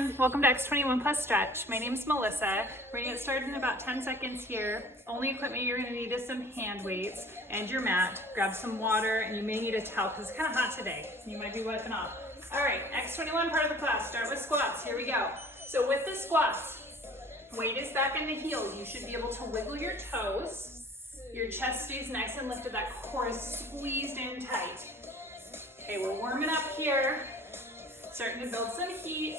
everyone, welcome to x21+stretch. My name is Melissa. We're gonna get started in about 10 seconds here. Only equipment you're gonna need is some hand weights and your mat. Grab some water and you may need a towel because it's kind of hot today. You might be wiping off. All right, x21 part of the class, start with squats. Here we go. So with the squats, weight is back in the heels. You should be able to wiggle your toes. Your chest stays nice and lifted. That core is squeezed in tight. Okay, we're warming up here. Starting to build some heat.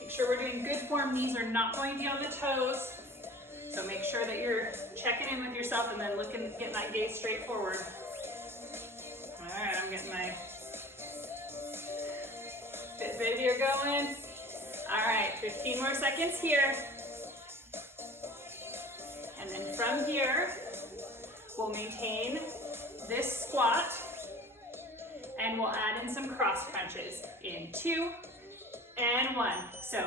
Make sure we're doing good form. Knees are not going beyond the toes. So make sure that you're checking in with yourself and then getting that gaze straight forward. All right, I'm getting my fit video going. All right, 15 more seconds here. And then from here, we'll maintain this squat. And we'll add in some cross crunches in 2 and 1. So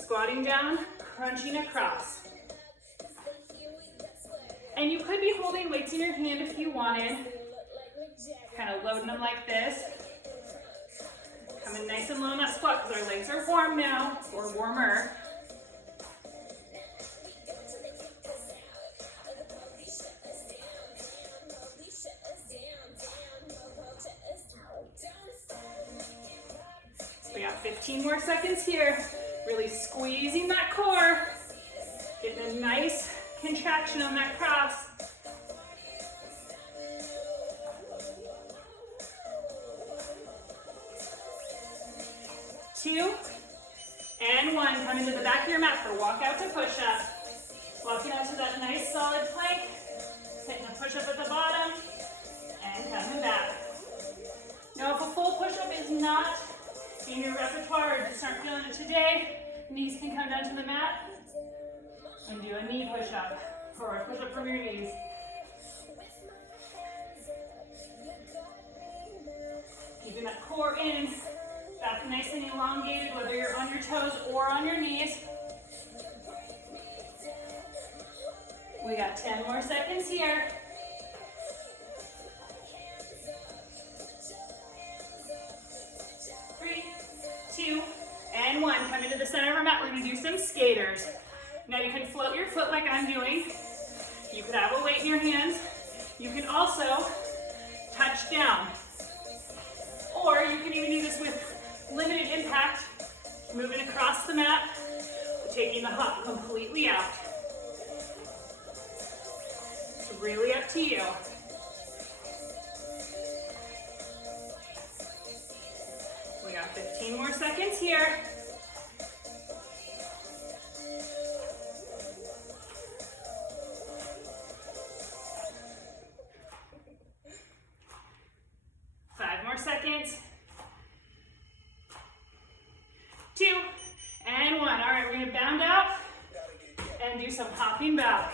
squatting down, crunching across. And you could be holding weights in your hand if you wanted. Kind of loading them like this. Coming nice and low in that squat because our legs are warm now, or warmer. We got 15 more seconds here. Really squeezing that core. Getting a nice contraction on that cross. 2 and 1. Come into the back of your mat for walk out to push up. Walking out to that nice solid plank. Hitting a push up at the bottom. And coming back. Now if a full push up is not in your repertoire or just aren't feeling it today, knees can come down to the mat and do a knee push-up or a push-up from your knees. Keeping that core in, back nice and elongated, whether you're on your toes or on your knees. We got 10 more seconds here. 2 and 1. Come into the center of our mat. We're going to do some skaters. Now you can float your foot like I'm doing. You could have a weight in your hands. You can also touch down. Or you can even do this with limited impact, moving across the mat, taking the hop completely out. It's really up to you. We got 15 more seconds here. Five more seconds. 2 and 1. All right, we're going to bound out and do some hopping back.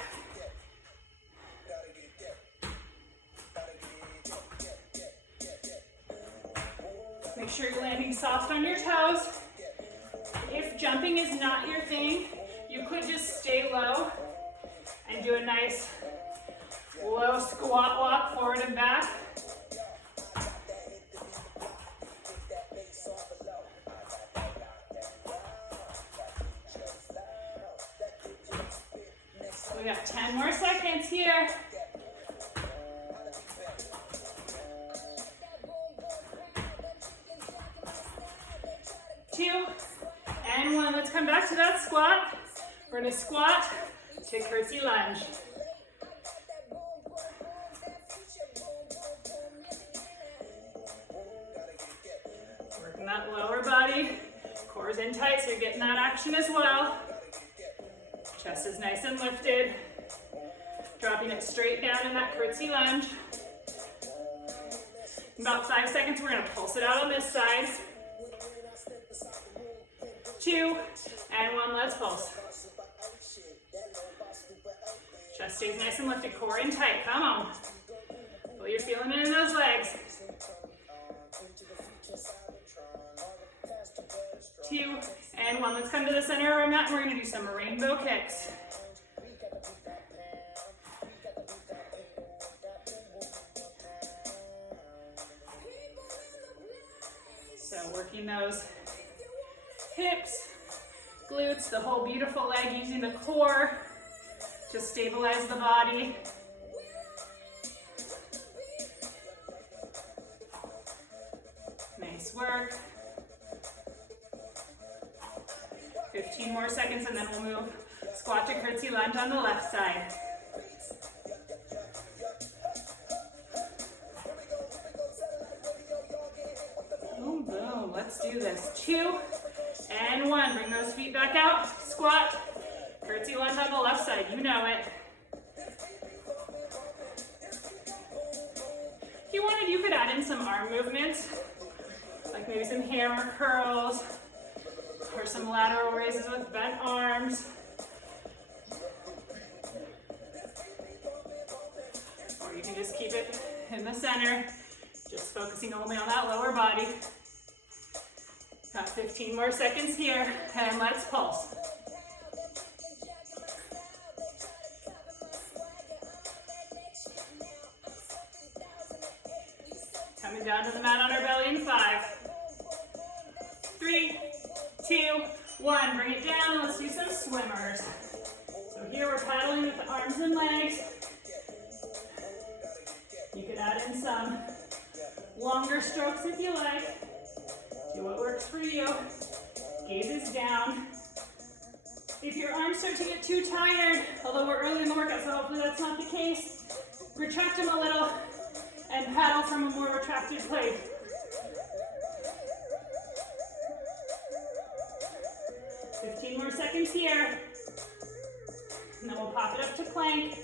Make sure you're landing soft on your toes. If jumping is not your thing, you could just stay low and do a nice low squat walk forward and back. We got 10 more seconds here. 2 and 1. Let's come back to that squat. We're going to squat to curtsy lunge. Working that lower body. Core's in tight, so you're getting that action as well. Chest is nice and lifted. Dropping it straight down in that curtsy lunge. In about 5 seconds, we're going to pulse it out on this side. 2 and 1, let's pulse. Chest stays nice and lifted, core in tight, come on. Feel you're feeling it in those legs. 2 and 1, let's come to the center of our mat and we're gonna do some rainbow kicks. So working those hips, glutes, the whole beautiful leg, using the core to stabilize the body. Nice work. 15 more seconds and then we'll move squat to curtsy lunge on the left side. Boom, boom. Let's do this. 2 and 1. Bring those feet back out. Squat. Curtsy lunge on the left side. You know it. If you wanted, you could add in some arm movements, like maybe some hammer curls or some lateral raises with bent arms. Or you can just keep it in the center, just focusing only on that lower body. Got 15 more seconds here, and let's pulse. Coming down to the mat on our belly in 5, 3, 2, 1. Bring it down. Let's do some swimmers. So here we're paddling with the arms and legs. You could add in some longer strokes if you like. Do what works for you. Gaze is down. If your arms start to get too tired, although we're early in the workout, so hopefully that's not the case, retract them a little and paddle from a more retracted place. 15 more seconds here. And then we'll pop it up to plank.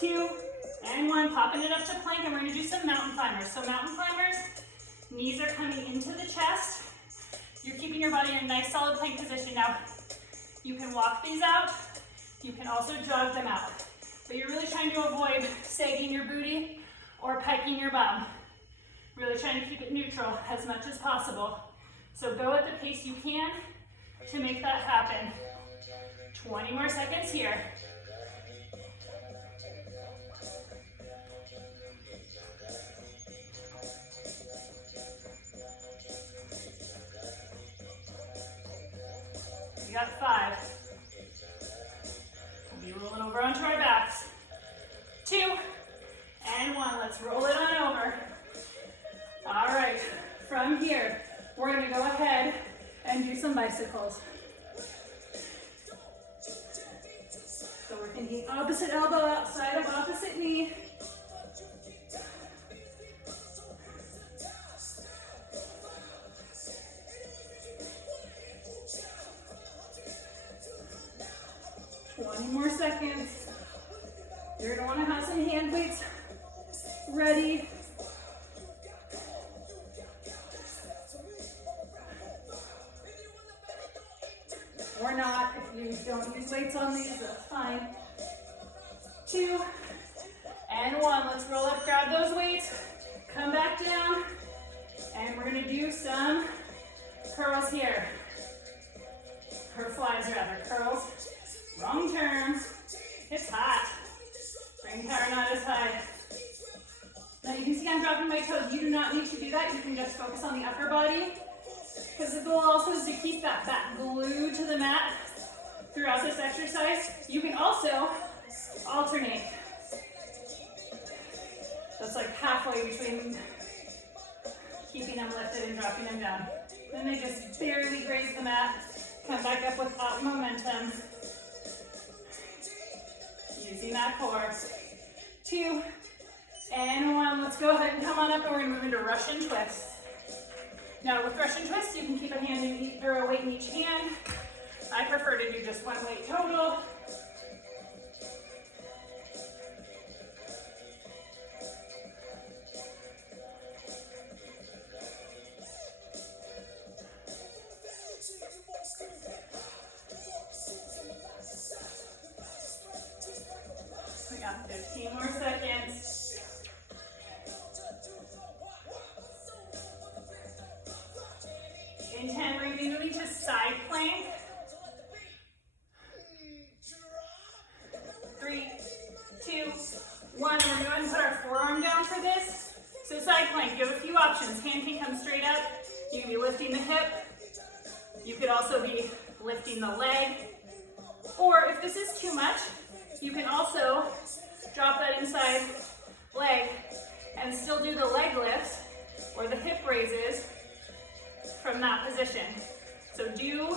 Two and 1, popping it up to plank, and we're gonna do some mountain climbers. So mountain climbers, knees are coming into the chest. You're keeping your body in a nice solid plank position. Now, you can walk these out. You can also jog them out. But you're really trying to avoid sagging your booty or piking your bum. Really trying to keep it neutral as much as possible. So go at the pace you can to make that happen. 20 more seconds here. We got 5. We'll be rolling over onto our backs. 2 and 1. Let's roll it on over. All right, from here, we're going to go ahead and do some bicycles. So we're thinking opposite elbow outside of opposite knee. More seconds. You're going to want to have some hand weights ready. Or not. If you don't use weights on these, that's fine. 2 and 1. Let's roll up, grab those weights, come back down, and we're going to do some curls here. Or flies rather, curls. Wrong turn. It's hot. Spring power not as high. Now you can see I'm dropping my toes. You do not need to do that. You can just focus on the upper body. Because the goal also is to keep that back glued to the mat throughout this exercise. You can also alternate. That's like halfway between keeping them lifted and dropping them down. Then they just barely graze the mat. Come back up without momentum. Using that core. 2 and 1. Let's go ahead and come on up, and we're going to move into Russian twists. Now with Russian twists, you can keep a hand in each, or a weight in each hand. I prefer to do just one weight total. We got 15 more seconds. In 10, we're going to be moving to side plank. 3, 2, 1. one, and we're gonna go ahead and put our forearm down for this. So side plank, you have a few options. Hand can come straight up. You can be lifting the hip. You could also be lifting the leg. Or if this is too much, you can also drop that inside leg and still do the leg lifts or the hip raises from that position. So do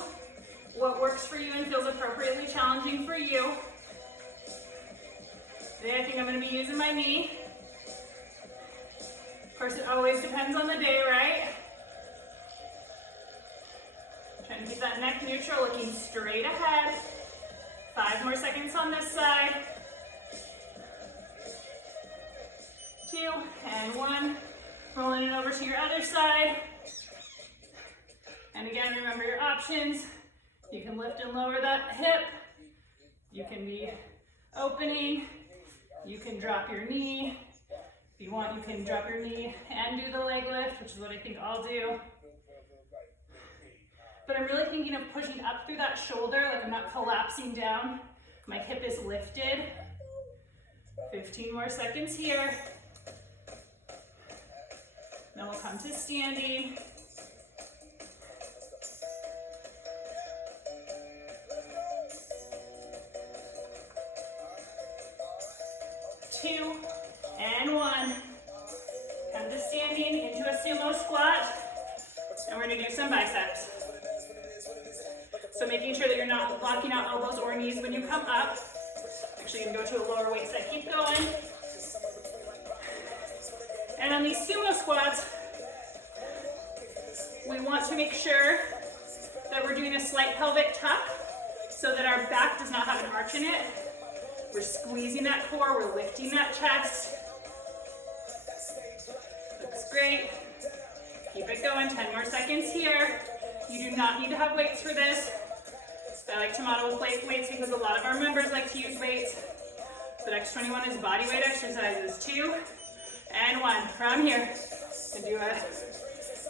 what works for you and feels appropriately challenging for you. Today I think I'm going to be using my knee. Of course, it always depends on the day, right? Trying to keep that neck neutral, looking straight ahead. 5 more seconds on this side. 2 and 1. Rolling it over to your other side. And again, remember your options. You can lift and lower that hip. You can be opening. You can drop your knee. If you want, you can drop your knee and do the leg lift, which is what I think I'll do. But I'm really thinking of pushing up through that shoulder, like I'm not collapsing down. My hip is lifted. 15 more seconds here. Then we'll come to standing. 2 and 1. Come to standing into a sumo squat. And we're gonna do some biceps. So making sure that you're not blocking out elbows or knees when you come up. Actually, you can go to a lower weight set. Keep going. And on these sumo squats, we want to make sure that we're doing a slight pelvic tuck so that our back does not have an arch in it. We're squeezing that core, we're lifting that chest. Looks great. Keep it going, 10 more seconds here. You do not need to have weights for this. I like to model with weights because a lot of our members like to use weights. But X21 is body weight exercises. 2 and 1. From here, and do a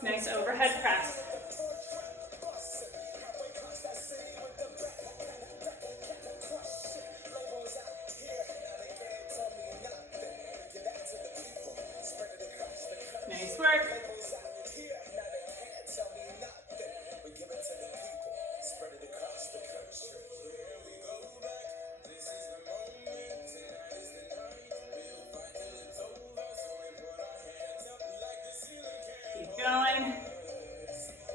nice overhead press. Nice work. Going.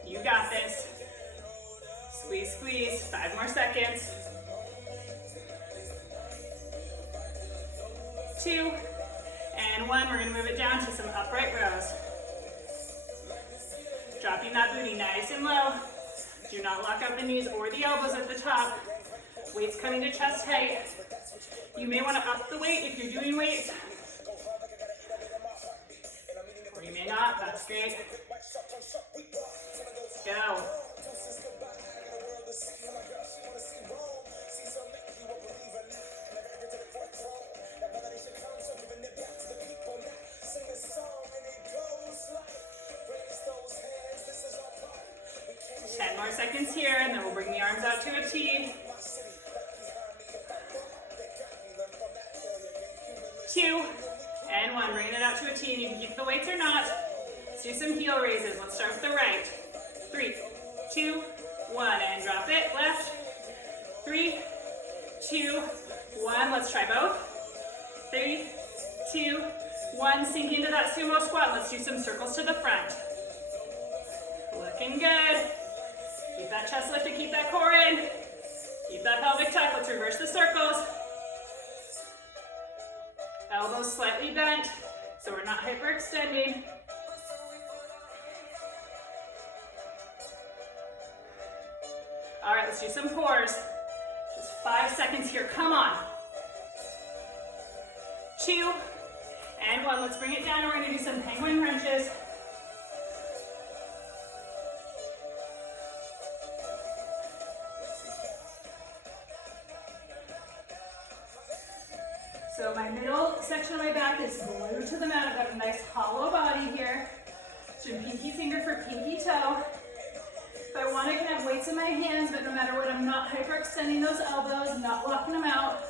You got this. Squeeze, squeeze. 5 more seconds. 2 and 1. We're going to move it down to some upright rows. Dropping that booty nice and low. Do not lock up the knees or the elbows at the top. Weights coming to chest height. You may want to up the weight if you're doing weights. Or you may not. That's great. Let's go. More seconds here, and then we'll bring the arms out to a T. 2 and 1. Bring it out to a T, and you can keep the weights or not. Let's do some heel raises. Let's start with the right. 3, 2, 1, and drop it. Left. 3, 2, 1. Let's try both. 3, 2, 1. Sink into that sumo squat. Let's do some circles to the front. Looking good. Keep that chest lifted, keep that core in. Keep that pelvic tuck. Let's reverse the circles. Elbows slightly bent, so we're not hyperextending. All right, let's do some pores. Just 5 seconds here, come on. 2 and 1, let's bring it down. We're gonna do some penguin crunches. So my middle section of my back is glued to the mat. I've got a nice hollow body here. Doing pinky finger for pinky toe. If I want, I can have weights in my hands, but no matter what, I'm not hyperextending those elbows, not locking them out.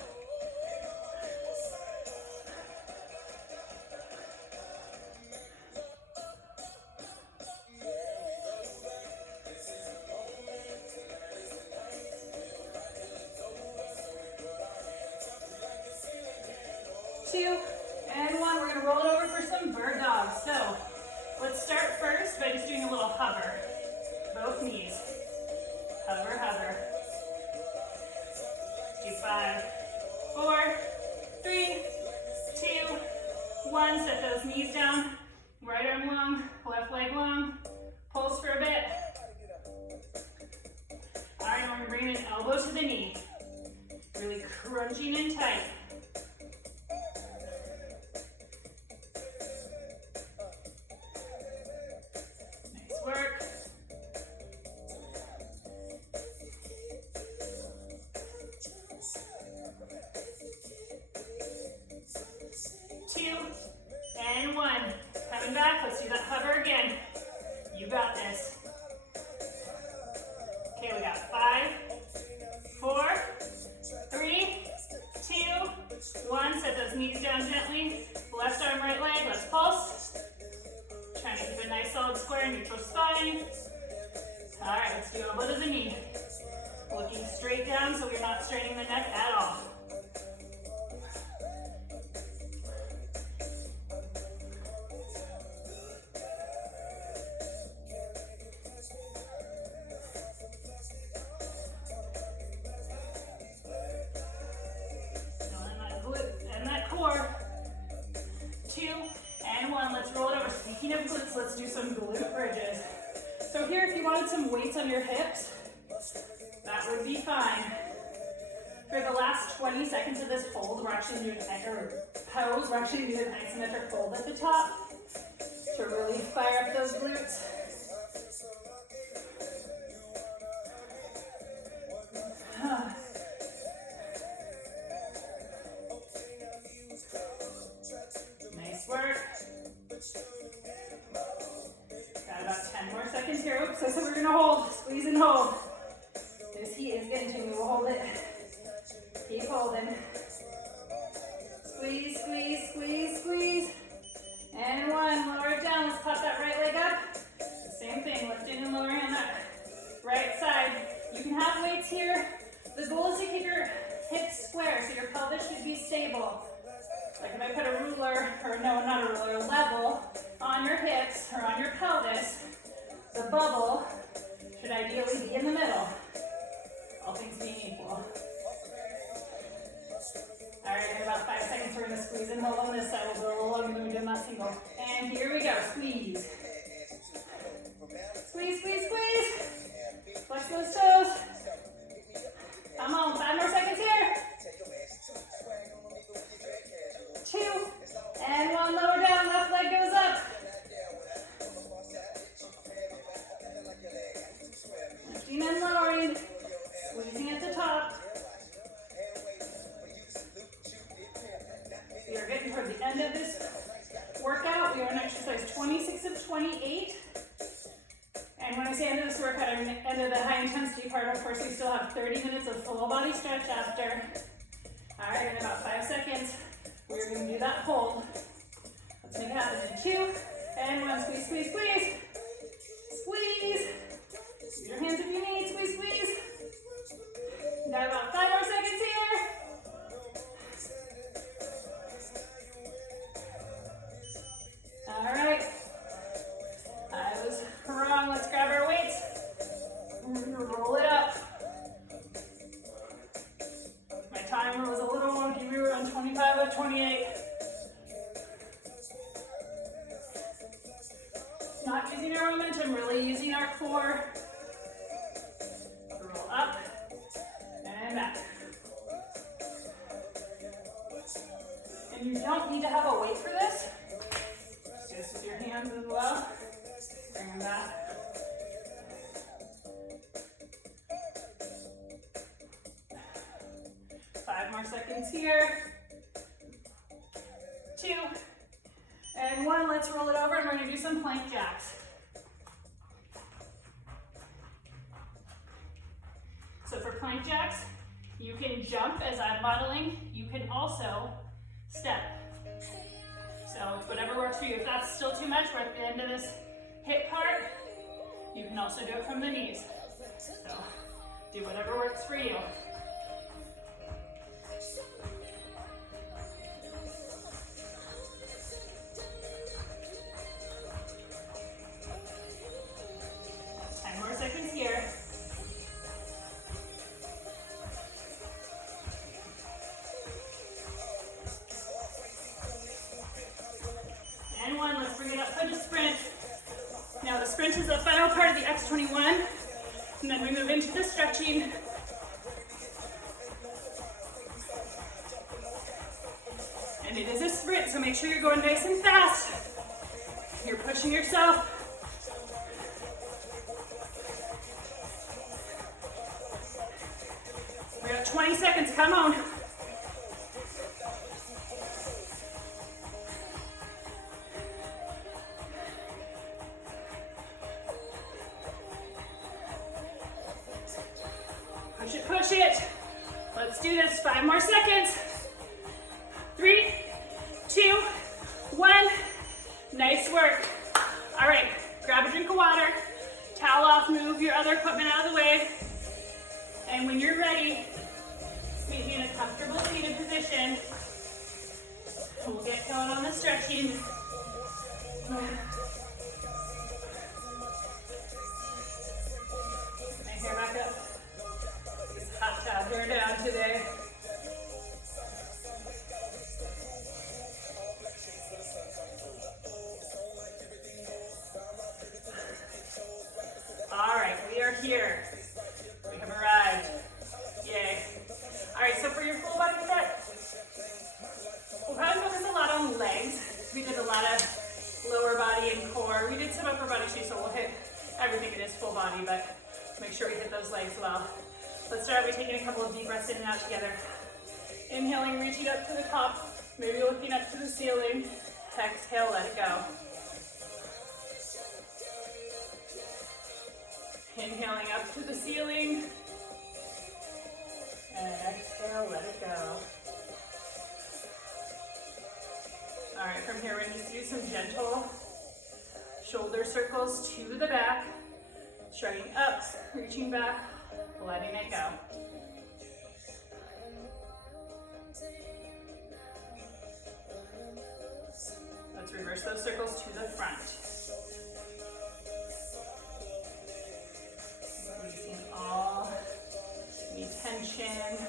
2, and 1. We're gonna roll it over for some bird dogs. So let's start first by just doing a little hover. Both knees. Hover, hover. Do 5, 4, 3, 2, 1. Set those knees down. Right arm long, left leg long. Pulse for a bit. All right, now we're gonna bring an elbow to the knee. Really crunching in tight. Nice work. Two, and 1. Coming back, let's do that hover again. You got this. Okay, we got 5, 4, 3, 2, 1. Set those knees down gently. Left arm, right leg, let's pulse. Trying to keep a nice solid square neutral spine. All right, let's do elbow to the knee. Looking straight down so we're not straining the neck at all. Let's do some glute bridges. So here, if you wanted some weights on your hips, that would be fine. For the last 20 seconds of this hold, we're actually doing pose. We're actually doing an isometric hold at the top to really fire up those glutes. Nice work. Got about 10 more seconds here. Oops, I said we're gonna hold. Squeeze and hold. This heat is getting to me. We'll hold it. Keep holding. Squeeze, squeeze, squeeze, squeeze. And 1. Lower it down. Let's pop that right leg up. Same thing. Lifting and lowering on that right side. You can have weights here. The goal is to keep your hips square, so your pelvis should be stable. Like if I put a ruler, or no, not a ruler, a level on your hips or on your pelvis, the bubble should ideally be in the middle, all things being equal. All right, in about 5 seconds, we're gonna squeeze and hold on this side. We'll go a little longer than we did in that single. And here we go, squeeze. Squeeze, squeeze, squeeze. Flex those toes. Come on, 5 more seconds here. 2, and 1, lower down, left leg goes up. Lifting and lowering, squeezing at the top. We are getting toward the end of this workout. We are on exercise 26 of 28. And when I say end of this workout, I mean end of the high intensity part. Of course, we still have 30 minutes of full body stretch after. All right, in about 5 seconds. We're going to do that hold. Let's make it happen in 2, and 1. Squeeze, squeeze, squeeze. Squeeze. Use your hands if you need. Squeeze, squeeze. Got about 5 more seconds here. All right. I was wrong. Let's grab our weights. We're going to roll it up. My timer was a little wonky. We were on 25 of 28. Not using our momentum, really using our core. Roll up and back. And you don't need to have a weight for this. Just with your hands as well. Bring them back. More seconds here. 2, and 1. Let's roll it over, and we're going to do some plank jacks. So for plank jacks, you can jump as I'm modeling. You can also step. So it's whatever works for you. If that's still too much, we're at the end of this hip part. You can also do it from the knees. So do whatever works for you. sprint is the final part of the X21, and then we move into the stretching. And it is a sprint, so make sure you're going nice and fast. You're pushing yourself. We got 20 seconds, come on. Push it, push it. Let's do this, 5 more seconds. 3, 2, 1. Nice work. All right, grab a drink of water, towel off, move your other equipment out of the way. And when you're ready, meet me in a comfortable seated position. We'll get going on the stretching. My hair back up. This hot towel hair down today. All right, we are here. We have arrived. Yay. All right, so for your full body set, we'll probably focus a lot on legs. We did a lot of lower body and core. We did some upper body too, so we'll hit everything in this full body, but make sure we hit those legs well. Let's start by taking a couple of deep breaths in and out together. Inhaling, reaching up to the top, maybe looking up to the ceiling. Exhale, let it go. Inhaling up to the ceiling. And exhale, let it go. All right, from here, we're going to do some gentle shoulder circles to the back. Shrugging up, reaching back, letting it go. Let's reverse those circles to the front. Releasing all any tension,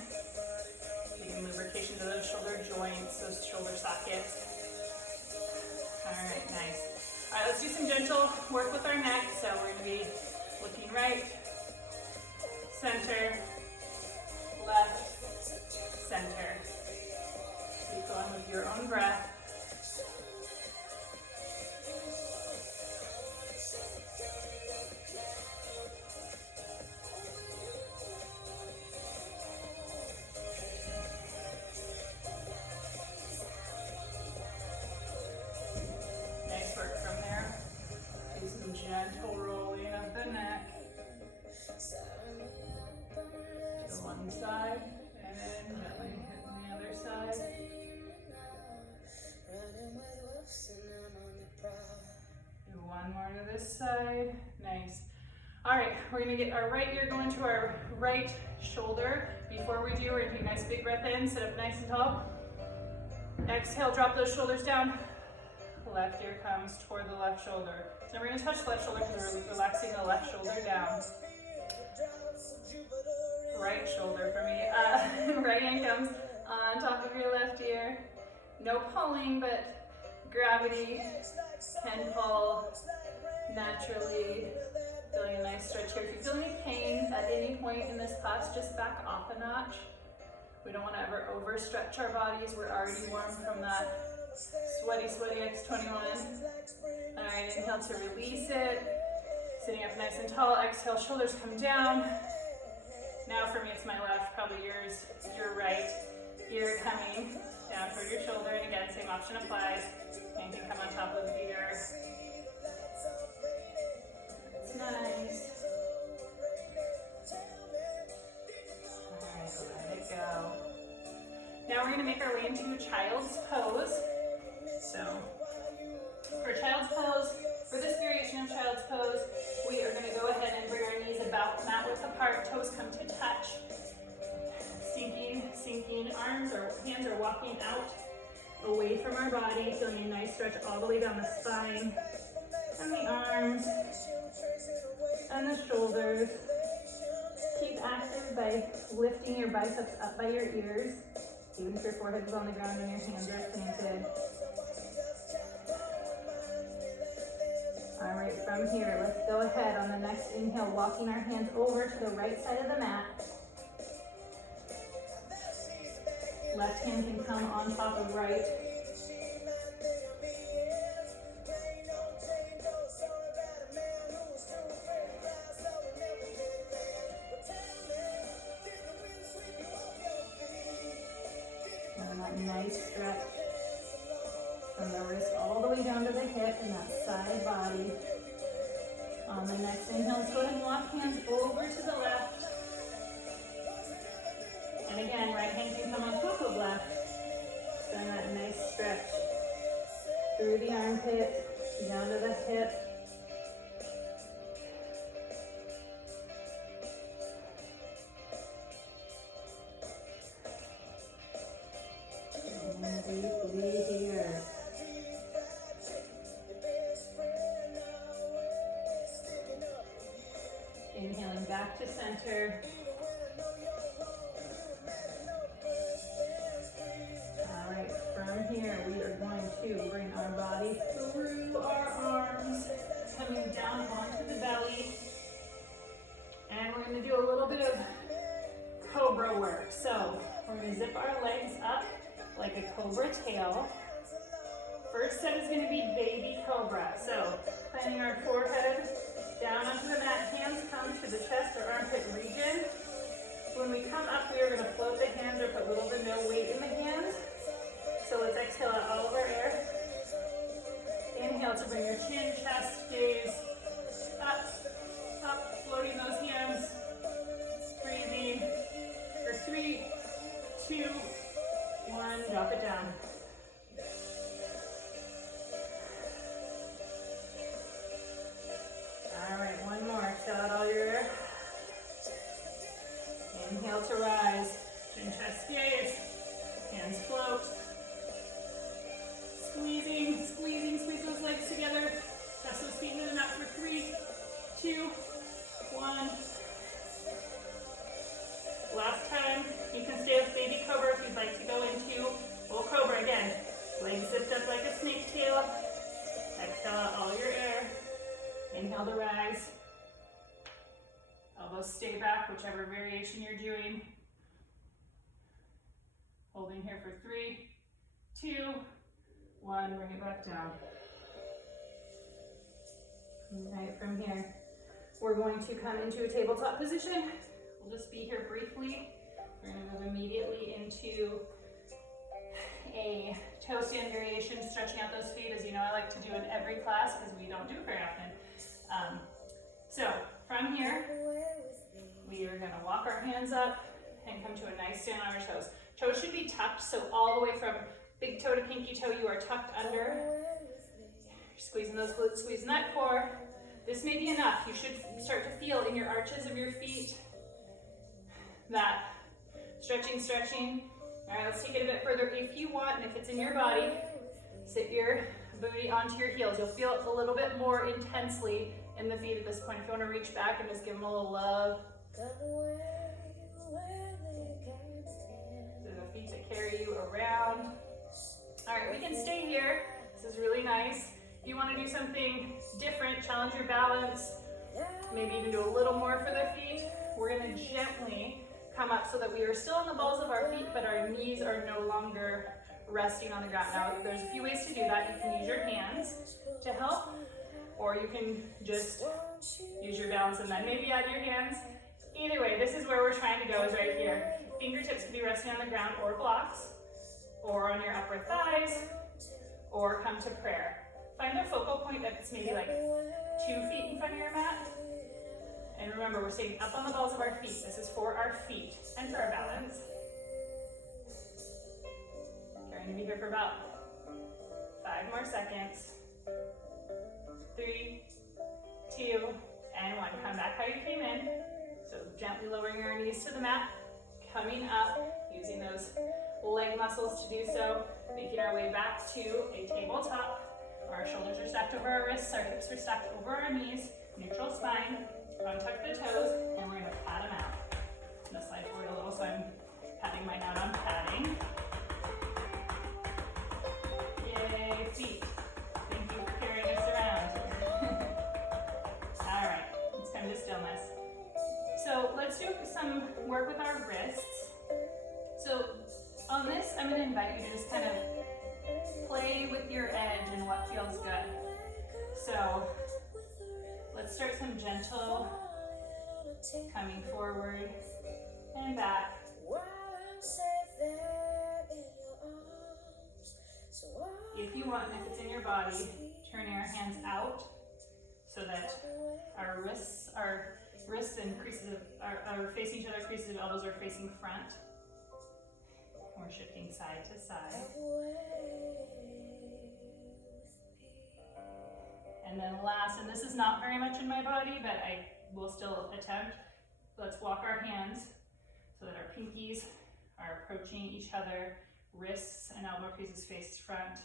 giving lubrication to those shoulder joints, those shoulder sockets. All right, nice. All right, let's do some gentle work with our neck. So we're going to be looking right, center, left, center. Keep going with your own breath. Nice work from there. Do some gentle rolling of the neck. To one side, and then gently hitting the other side. Do one more to this side. Nice. All right, we're gonna get our right ear going to our right shoulder. Before we do, we're gonna take a nice big breath in, sit up nice and tall. Exhale, drop those shoulders down. Left ear comes toward the left shoulder. So we're gonna touch the left shoulder because we're relaxing the left shoulder down. Right shoulder for me. Right hand comes on top of your left ear. No pulling, but gravity can pull naturally. Feeling a nice stretch here. If you feel any pain at any point in this class, just back off a notch. We don't want to ever overstretch our bodies. We're already warm from that sweaty X21. All right, inhale to release it. Sitting up nice and tall. Exhale, shoulders come down. Now for me, it's my left, probably yours, your right ear coming down toward your shoulder. And again, same option applies. And you can come on top of the ear. That's nice. All right, let it go. Now we're going to make our way into child's pose. So for child's pose, for this variation of child's pose, we are going to go ahead and bring our knees about mat width apart, toes come to touch. Sinking arms or hands are walking out away from our body, feeling a nice stretch all the way down the spine and the arms and the shoulders. Keep active by lifting your biceps up by your ears, even if your forehead is on the ground and your hands are planted. All right, from From here, let's go ahead on the next inhale, walking our hands over to the right side of the mat. Left hand can come on top of right. And that nice stretch from the wrist all the way down to the hip and that side body. On the next inhale, let's go ahead and walk hands over to the left. And again, right hand can come on top of left. Then that nice stretch through the armpit, down to the hip. And deeply here. Inhaling back to center. All right, from here we are going to bring our body through our arms, coming down onto the belly. And we're going to do a little bit of cobra work. So we're going to zip our legs up like a cobra tail. First set is going to be baby cobra. So planting our forehead down onto the mat, hands come to the chest or armpit region. When we come up, we are going to float the hands or put little to no weight in the hands. So let's exhale out all of our air. Inhale to bring your chin, chest, gaze up, up, floating those hands. Breathing for 3, 2, 1, drop it down. All right, one more. Exhale out all your air. Inhale to rise. Chin, chest, gaze. Hands float. Squeezing, squeezing, squeeze those legs together. Press those feet into the mat for 3, 2, 1. Last time. You can stay with baby cobra if you'd like to go into full cobra again. Legs zipped up like a snake tail. Exhale out all your air. Inhale to rise. Elbows stay back, whichever variation you're doing. Holding here for 3, 2, 1, bring it back down. All right, from here, we're going to come into a tabletop position. We'll just be here briefly. We're going to move immediately into a toe stand variation, stretching out those feet. As you know, I like to do in every class because we don't do it very often. So from here, we are going to walk our hands up and come to a nice stand on our toes. Toes should be tucked, so all the way from big toe to pinky toe, you are tucked under. Squeezing those glutes, squeezing that core. This may be enough. You should start to feel in your arches of your feet that stretching, stretching. All right, let's take it a bit further. If you want, and if it's in your body, sit your booty onto your heels. You'll feel it a little bit more intensely in the feet at this point. If you want to reach back and just give them a little love. So the feet that carry you around. All right, we can stay here. This is really nice. If you want to do something different, challenge your balance, maybe even do a little more for the feet, we're going to gently come up so that we are still on the balls of our feet, but our knees are no longer resting on the ground. Now, there's a few ways to do that. You can use your hands to help, or you can just use your balance and then maybe add your hands. Either way, this is where we're trying to go, is right here. Fingertips can be resting on the ground or blocks, or on your upper thighs, or come to prayer. Find a focal point that's maybe like 2 feet in front of your mat. And remember, we're staying up on the balls of our feet. This is for our feet and for our balance. Trying to be here for about 5 more seconds. 3, 2, and 1. Come back how you came in. So gently lowering our knees to the mat, coming up, using those leg muscles to do so, making our way back to a tabletop. Our shoulders are stacked over our wrists, our hips are stacked over our knees, neutral spine, untuck the toes, and we're going to pat them out. I'm going to slide forward a little so I'm patting mine out on padding. Yay, feet. Thank you for carrying us around. work with our wrists. So on this, I'm going to invite you to just kind of play with your edge and what feels good. So let's start some gentle coming forward and back. If you want, if it's in your body, turning our hands out so that our wrists and creases are facing each other, creases of elbows are facing front. And we're shifting side to side. And then last, and this is not very much in my body, but I will still attempt. Let's walk our hands so that our pinkies are approaching each other, wrists and elbow creases face front.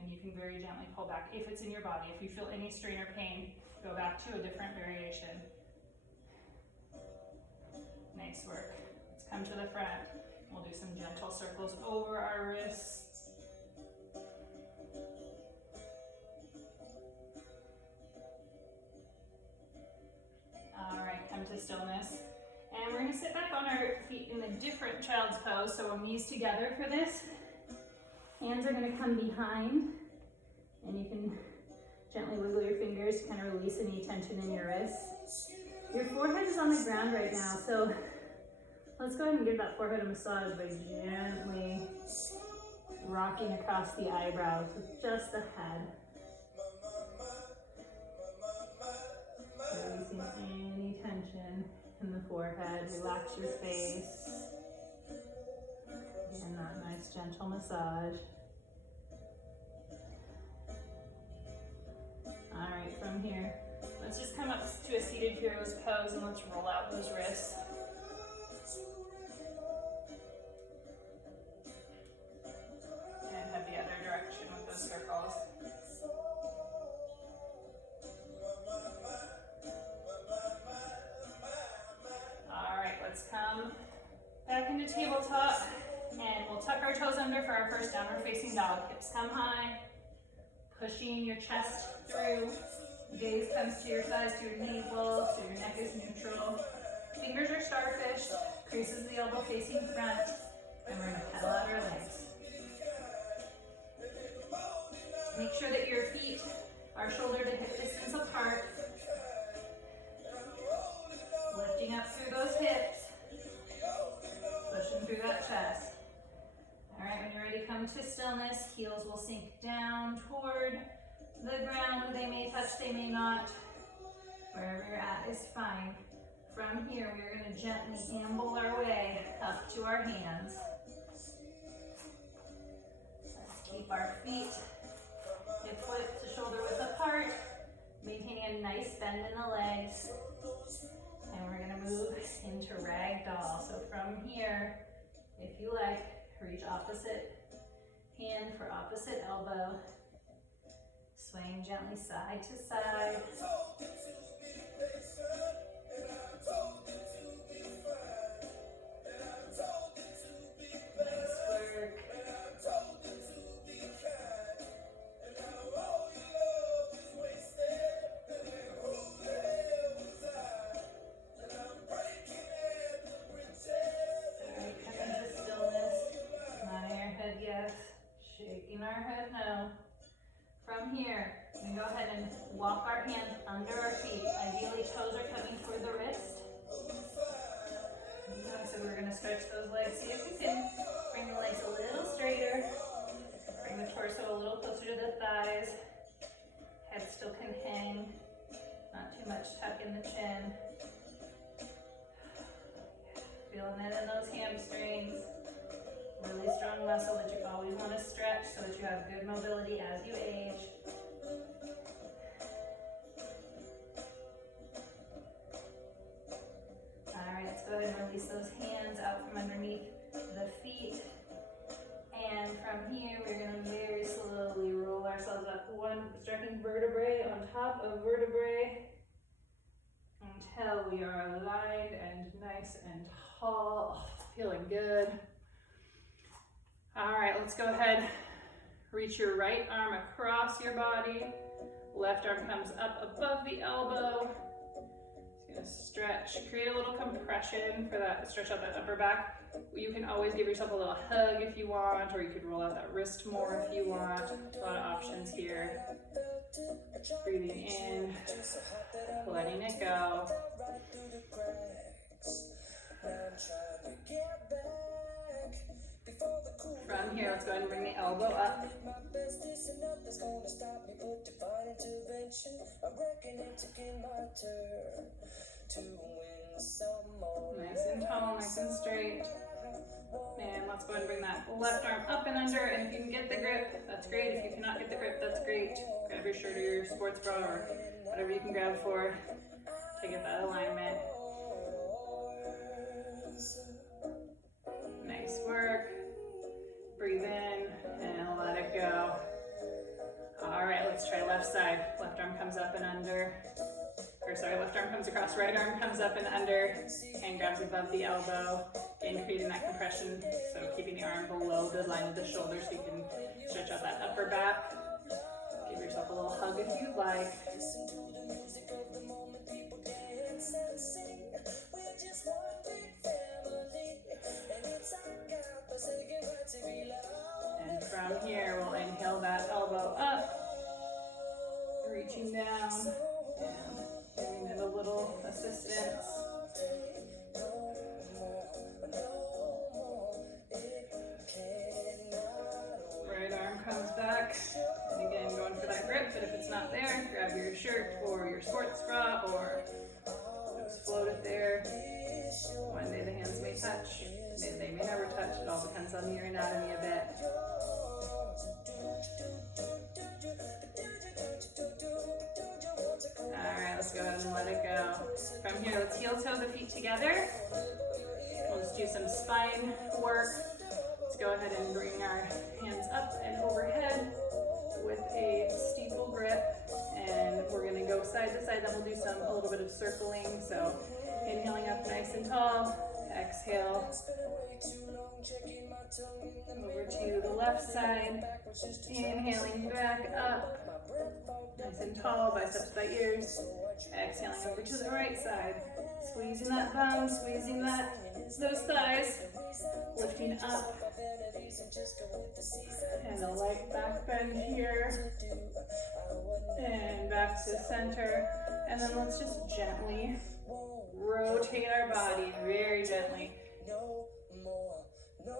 And you can very gently pull back if it's in your body. If you feel any strain or pain, go back to a different variation. Nice work. Let's come to the front. We'll do some gentle circles over our wrists. All right, come to stillness. And we're going to sit back on our feet in a different child's pose. So knees together for this. Hands are going to come behind, and you can gently wiggle your fingers to kind of release any tension in your wrists. Your forehead is on the ground right now, so let's go ahead and give that forehead a massage by gently rocking across the eyebrows with just the head. Releasing any tension in the forehead. Relax your face. And that nice gentle massage. All right, from here, let's just come up to a seated hero's pose and let's roll out those wrists. And head the other direction with those circles. All right, let's come back into tabletop. And we'll tuck our toes under for our first downward facing dog. Hips come high, pushing your chest through. Gaze comes to your thighs, to your navel, so your neck is neutral. Fingers are starfish, creases of the elbow facing front, and we're gonna pedal out our legs. Make sure that your feet are shoulder to hip distance apart. Lifting up through those hips, pushing through that chest. All right, when you're ready, come to stillness. Heels will sink down toward the ground. They may touch, they may not. Wherever you're at is fine. From here, we're going to gently amble our way up to our hands. Let's keep our feet hip width to shoulder width apart, maintaining a nice bend in the legs. And we're going to move into ragdoll. So from here, if you like, reach opposite hand for opposite elbow. Swaying gently side to side. Nice work. Shaking our head no. From here, we can go ahead and walk our hands under our feet. Ideally, toes are coming toward the wrist. So we're going to stretch those legs. See if we can bring the legs a little straighter. Bring the torso a little closer to the thighs. Head still can hang. Not too much tuck in the chin. Feeling it in those hamstrings. Really strong muscle that you always want to stretch so that you have good mobility as you age. All right, let's go ahead and release those hands out from underneath the feet. And from here, we're going to very slowly roll ourselves up striking vertebrae on top of vertebrae until we are aligned and nice and tall. Oh, feeling good. All right, let's go ahead. Reach your right arm across your body. Left arm comes up above the elbow. Just Gonna stretch, create a little compression for that, stretch out that upper back. You can always give yourself a little hug if you want, or you could roll out that wrist more if you want. A lot of options here. Breathing in, letting it go. From here, let's go ahead and bring the elbow up. Nice and tall, nice and straight. And let's go ahead and bring that left arm up and under. And if you can get the grip, that's great. If you cannot get the grip, that's great. Grab your shirt or your sports bra or whatever you can grab for to get that alignment. Nice work. Breathe in and let it go. All right, let's try left side. Left arm comes up and under. Or sorry, left arm comes across, right arm comes up and under. Hand grabs above the elbow. Again, creating that compression. So keeping the arm below the line of the shoulder so you can stretch out that upper back. Give yourself a little hug if you'd like. And from here, we'll inhale that elbow up, reaching down and giving it a little assistance. Right arm comes back. And again, going for that grip, but if it's not there, grab your shirt or your sports bra or just float it there. One day the hands may touch, they may never touch. It all depends on your anatomy a bit. Alright, let's go ahead and let it go. From here, let's heel toe the feet together. We'll just do some spine work. Let's go ahead and bring our hands up and overhead with a steeple grip. And we're going to go side to side, then we'll do a little bit of circling. So inhaling up nice and tall, exhale. Over to the left side, inhaling back up, nice and tall, biceps by ears. Exhaling over to the right side, squeezing that bum, squeezing those thighs, lifting up, and a light back bend here, and back to center. And then let's just gently rotate our body, very gently.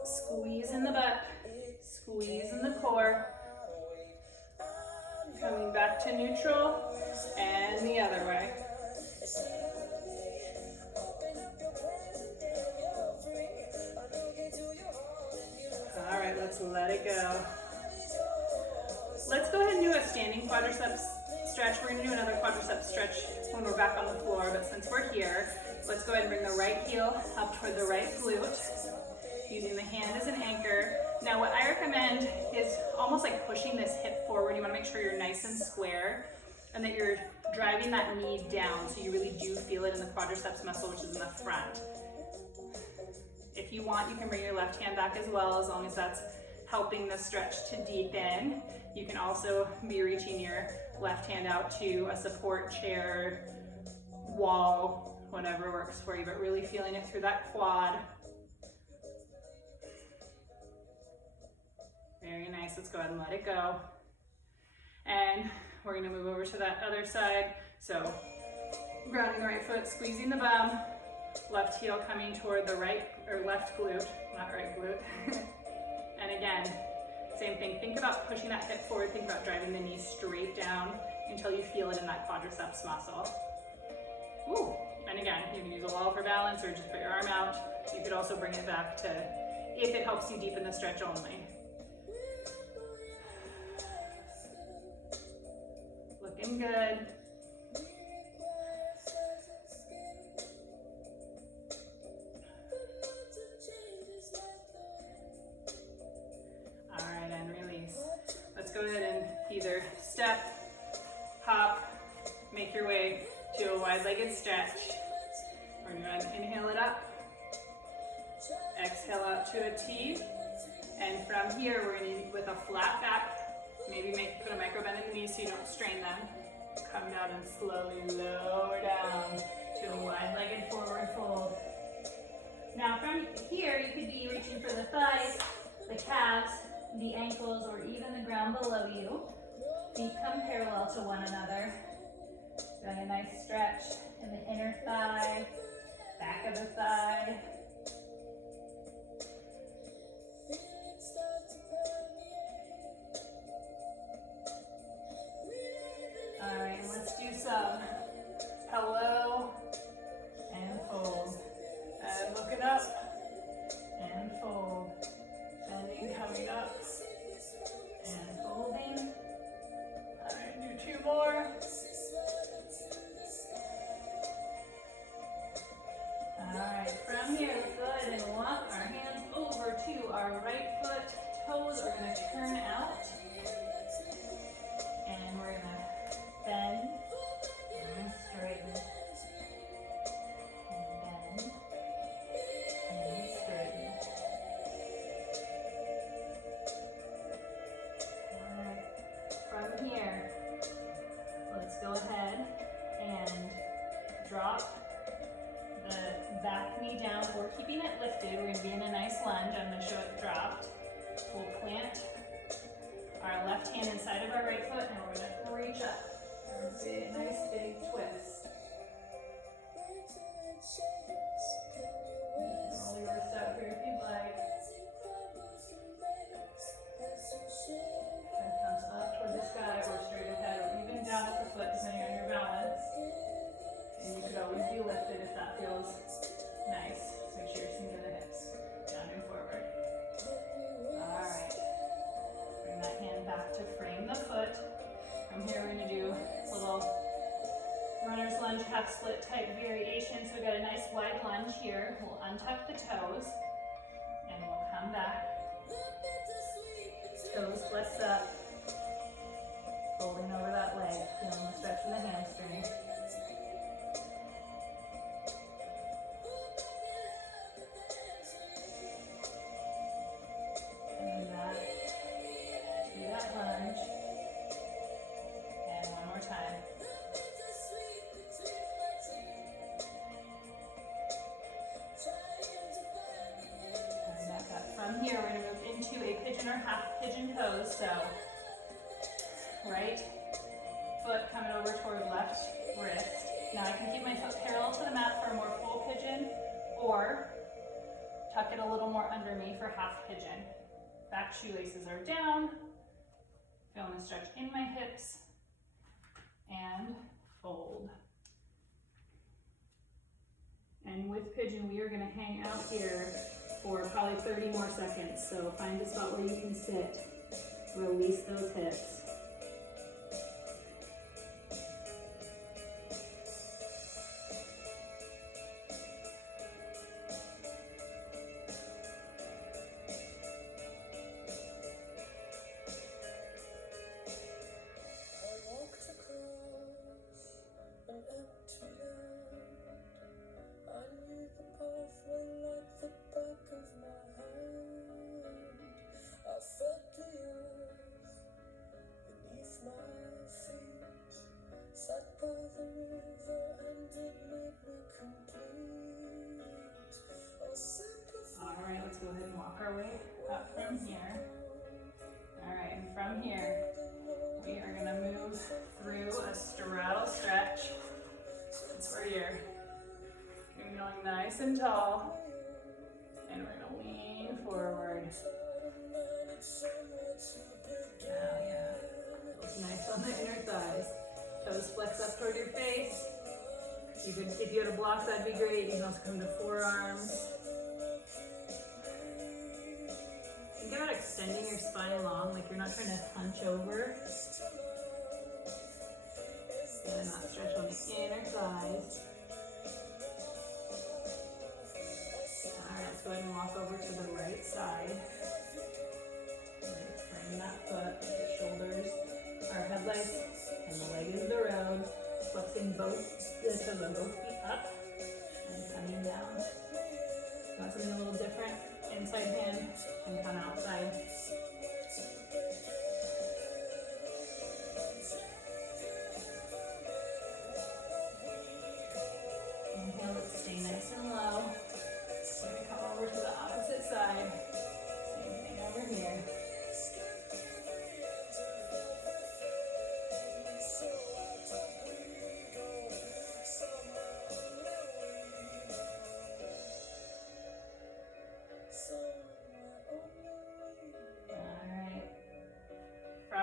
Squeeze in the butt, squeeze in the core. Coming back to neutral and the other way. All right, let's let it go. Let's go ahead and do a standing quadriceps stretch. We're gonna do another quadriceps stretch when we're back on the floor, but since we're here, let's go ahead and bring the right heel up toward the right glute, using the hand as an anchor. Now what I recommend is almost like pushing this hip forward. You wanna make sure you're nice and square and that you're driving that knee down so you really do feel it in the quadriceps muscle, which is in the front. If you want, you can bring your left hand back as well, as long as that's helping the stretch to deepen. You can also be reaching your left hand out to a support chair, wall, whatever works for you, but really feeling it through that quad. Very nice. Let's go ahead and let it go. And we're going to move over to that other side. So grounding the right foot, squeezing the bum, left heel coming toward the right or left glute, not right glute. And again, same thing. Think about pushing that hip forward. Think about driving the knees straight down until you feel it in that quadriceps muscle. Ooh. And again, you can use a wall for balance or just put your arm out. You could also bring it back to, if it helps you deepen the stretch only. Looking good. All right, and release. Let's go ahead and either step, hop, make your way to a wide-legged stretch. We're going to inhale it up, exhale out to a T, and from here we're going to, with a flat back, maybe put a micro bend in the knees so you don't strain them. Come down and slowly lower down to a wide-legged forward fold. Now from here, you could be reaching for the thighs, the calves, the ankles, or even the ground below you. Feet come parallel to one another. Doing a nice stretch in the inner thigh, back of the thigh. All right, let's do some hello and fold. And looking up and fold. Bending, coming up and folding. All right, do two more. All right, from here, let's go ahead and walk our hands over to our right foot. Toes are going to turn out. And we're going to bend and straighten. And bend and straighten. All right, from here, let's go ahead and drop the back knee down. We're keeping it lifted. We're going to be in a nice lunge. I'm going to show it dropped. We'll plant our left hand inside of our right foot and we're going to reach up. Big, nice big twist. Roll your wrist out here if you'd like. And comes up toward the sky or straight ahead or even down at the foot depending on your balance. And you could always be lifted if that feels nice. So make sure you're sinking the hips. Down and forward. Alright. Bring that hand back to frame the foot. From here we're going to do a little runner's lunge, half split type variation. So we've got a nice wide lunge here. We'll untuck the toes. And we'll come back. Toes flex up. Folding over that leg. Feeling the stretch in the hamstring. From here, we're going to move into a pigeon or half pigeon pose. So, right foot coming over toward left wrist. Now I can keep my foot parallel to the mat for a more full pigeon, or tuck it a little more under me for half pigeon. Back shoelaces are down. Feeling the stretch in my hips. And fold. And with pigeon, we are going to hang out here for probably 30 more seconds. So find a spot where you can sit. Release those hips. Alright, let's go ahead and walk our way up from here. Alright, and from here, we are going to move through a straddle stretch. That's where you're going nice and tall. And we're going to lean forward. Oh yeah, feels nice on the inner thighs. Toes flex up toward your face. You could, if you had a block, that'd be great. You can also come to forearms. Think about extending your spine long, like you're not trying to hunch over. And not stretch on the inner thighs. Alright, let's go ahead and walk over to the right side. Frame that foot, the shoulders are headlights, and the leg is the road. Flexing both the toes on both feet up and coming down. Want something a little different? Inside hand and come outside.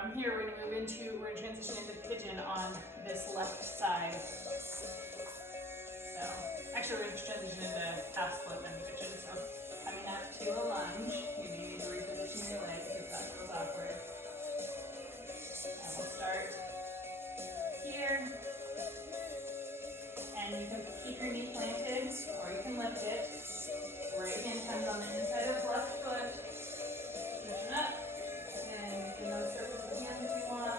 From here, we're going to transition into pigeon on this left side. So, actually, we're going to transition into half split and pigeon. So, coming up to a lunge, you may need to reposition your legs if that feels awkward. And we'll start here. And you can keep your knee planted, or you can lift it. Right hand comes on the inside of the left foot. Push up. And you can those circles with hands if you want.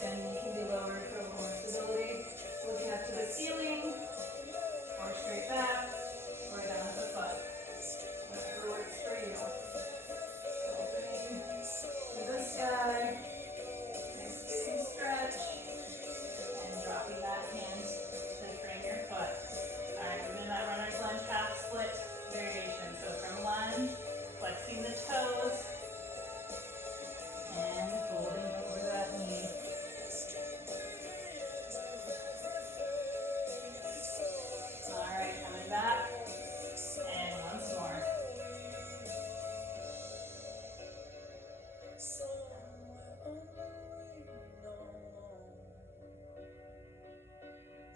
Then you can be lowered for a little more stability. Looking up to the ceiling, or straight back, or down at the foot. Whatever works for you. Opening to the sky. Nice big stretch. And dropping that hand to frame your foot. Alright, we're in that runner's lunge half split variation. So from lunge, flexing the toes, and folding over that knee. Alright, coming back, and once more.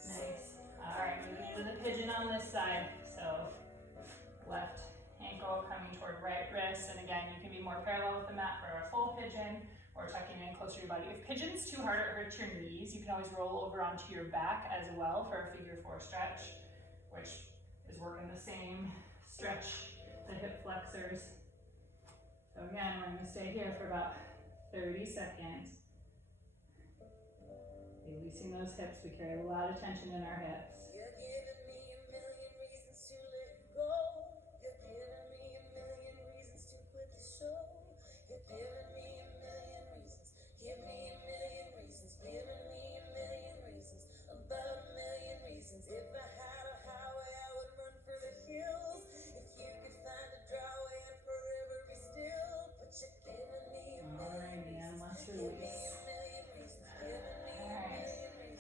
Nice. Alright, moving into the pigeon on this side. So left ankle coming toward right wrist, and again, you can be more parallel with the mat for a full pigeon or tucking in closer to your body. If pigeon's too hard, it hurts your knees, you can always roll over onto your back as well for a figure 4 stretch, which is working the same stretch, the hip flexors. So again, we're going to stay here for about 30 seconds. Releasing those hips, we carry a lot of tension in our hips.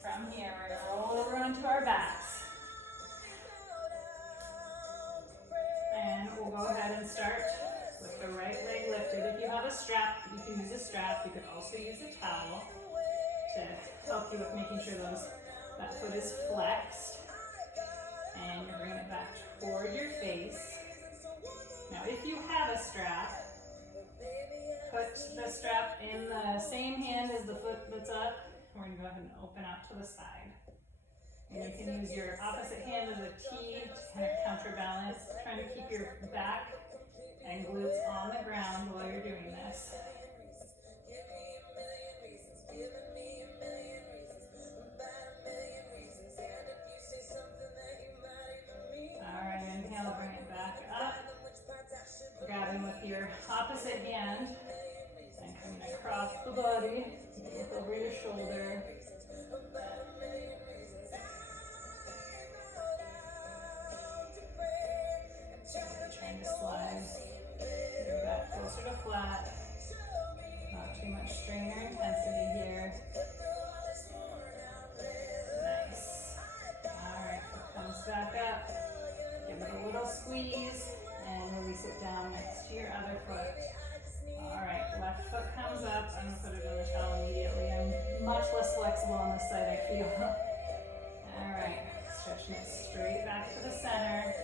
From here, we're going to roll over onto our backs. And we'll go ahead and start with the right leg lifted. If you have a strap, you can use a strap. You could also use a towel to help you with making sure that foot is flexed. And you're bringing it back toward your face. Now, if you have a strap, put the strap in the same hand as the foot that's up. We're going to go ahead and open out to the side. And you can use your opposite hand as a T to kind of counterbalance, trying to keep your back and glutes on the ground while you're doing this. Alright, inhale, bring it back up. Grabbing with your opposite hand and coming across the body. Look over your shoulder. Trying to slide your back closer to flat. Not too much strain or intensity here. Nice. Alright, foot comes back up. Give it a little squeeze and release it down next to your other foot. Alright, left foot comes up. I'm going to put it in the towel immediately. I'm much less flexible on this side, I feel. Alright, stretching it straight back to the center.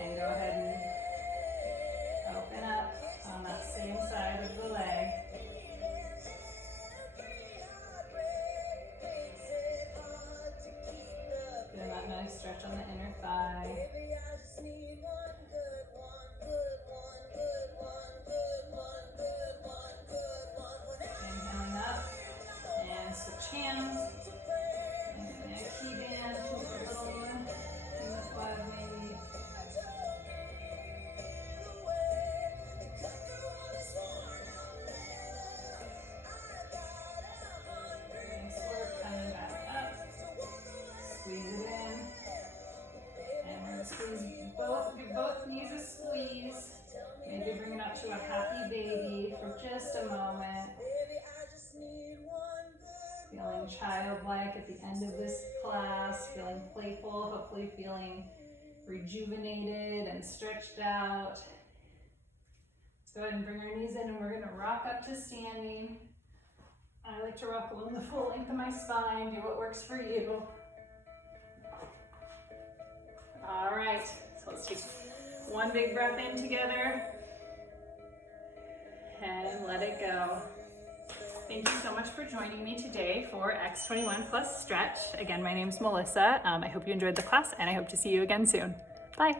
And go ahead and open up on that same side of the leg. Doing that nice stretch on the inner thigh. Inhaling up and switch hands. And a key band, a little one in the quad maybe. Nice work, coming back up. Squeeze it in. And we're going to squeeze give both knees a squeeze. Maybe bring it up to a happy baby for just a moment. Feeling childlike at the end of this class, feeling playful, hopefully feeling rejuvenated and stretched out. Let's go ahead and bring our knees in and we're going to rock up to standing. I like to rock along the full length of my spine, do what works for you. All right, so let's take one big breath in together and let it go. Thank you so much for joining me today for x21+ stretch. Again, my name's Melissa. I hope you enjoyed the class and I hope to see you again soon. Bye.